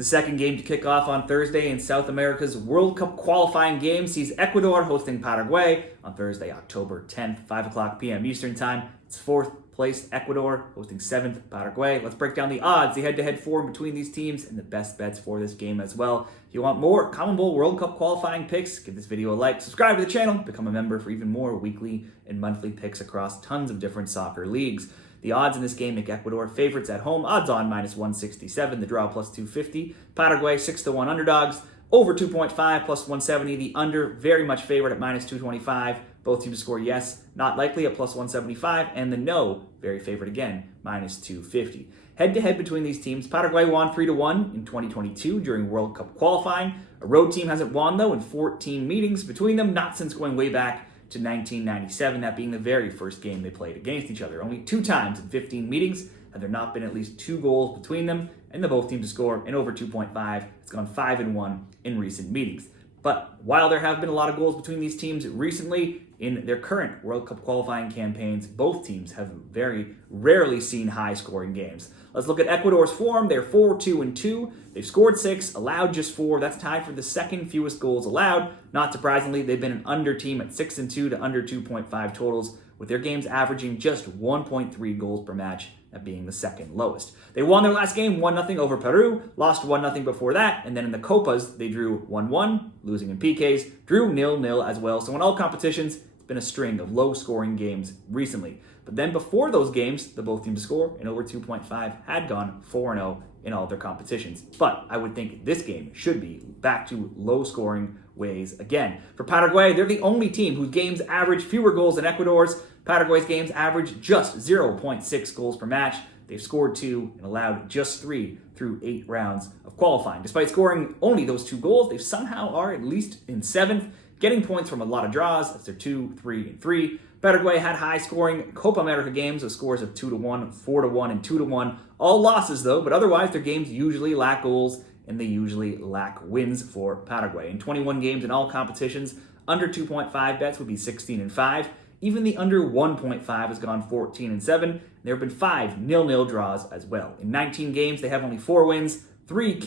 The second game to kick off on Thursday in South America's World Cup qualifying game sees Ecuador hosting Paraguay on Thursday, October 10th, 5 o'clock p.m. Eastern Time. It's fourth place Ecuador hosting 7th Paraguay. Let's break down the odds, the head-to-head form between these teams, and the best bets for this game as well. If you want more CONMEBOL World Cup qualifying picks, give this video a like, subscribe to the channel, become a member for even more weekly and monthly picks across tons of different soccer leagues. The odds in this game make Ecuador favorites at home. Odds on -167, the draw +250. Paraguay 6-1 underdogs. Over 2.5 +170. The under very much favored at -225. Both teams score yes, not likely at +175. And the no very favored again, -250. Head-to-head between these teams, Paraguay won 3-1 in 2022 during World Cup qualifying. A road team hasn't won, though, in 14 meetings between them, not since going way back to 1997, that being the very first game they played against each other. Only 2 times in 15 meetings have there not been at least 2 goals between them, and the both teams to score in over 2.5. It's gone 5-1 in recent meetings. But while there have been a lot of goals between these teams recently, in their current World Cup qualifying campaigns, both teams have very rarely seen high-scoring games. Let's look at Ecuador's form. They're 4-2-2. They've scored 6, allowed just 4. That's tied for the second fewest goals allowed. Not surprisingly, they've been an under team at 6-2 to under 2.5 totals, with their games averaging just 1.3 goals per match, that being the second lowest. They won their last game 1-0 over Peru, lost 1-0 before that, and then in the Copas, they drew 1-1, losing in PKs, drew 0-0 as well. So in all competitions, it's been a string of low-scoring games recently. But then before those games, the both teams to score in over 2.5 had gone 4-0 in all of their competitions. But I would think this game should be back to low-scoring ways again. For Paraguay, they're the only team whose games average fewer goals than Ecuador's. Paraguay's games average just 0.6 goals per match. They've scored 2 and allowed just 3 through 8 rounds of qualifying. Despite scoring only those 2 goals, they somehow are at least in 7th, getting points from a lot of draws. That's their 2, 3, and 3. Paraguay had high-scoring Copa America games with scores of 2-1, 4-1, and 2-1. All losses, though, but otherwise their games usually lack goals, and they usually lack wins for Paraguay. In 21 games in all competitions, under 2.5 bets would be 16-5. Even the under 1.5 has gone 14-7. There have been 5 0-0 draws as well. In 19 games, they have only 4 wins. 3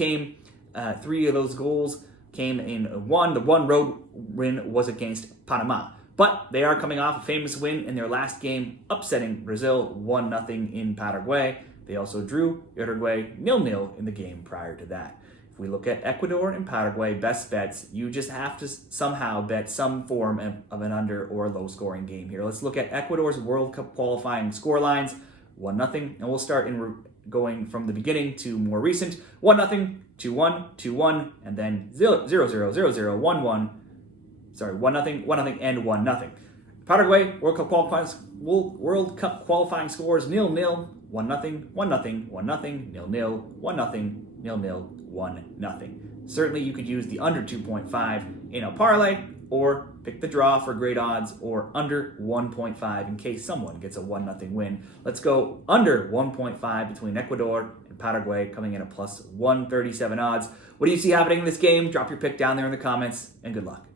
of those goals came in 1. The one road win was against Panama. But they are coming off a famous win in their last game, upsetting Brazil 1-0 in Paraguay. They also drew Uruguay 0-0 in the game prior to that. If we look at Ecuador and Paraguay, best bets, you just have to somehow bet some form of an under or low-scoring game here. Let's look at Ecuador's World Cup qualifying scorelines, 1-0, and we'll start going from the beginning to more recent. 1-0, 2-1, 2-1, and then 0-0, 0-0, 1-1. Sorry, 1-0, 1-0, and 1-0. Paraguay World Cup qualifying scores 0-0, 1-0, 1-0, 1-0, 0-0, 1-0, 0-0, 1-0. Certainly you could use the under 2.5 in a parlay, or pick the draw for great odds, or under 1.5 in case someone gets a 1-0 win. Let's go under 1.5 between Ecuador and Paraguay, coming in at +137 odds. What do you see happening in this game? Drop your pick down there in the comments, and good luck.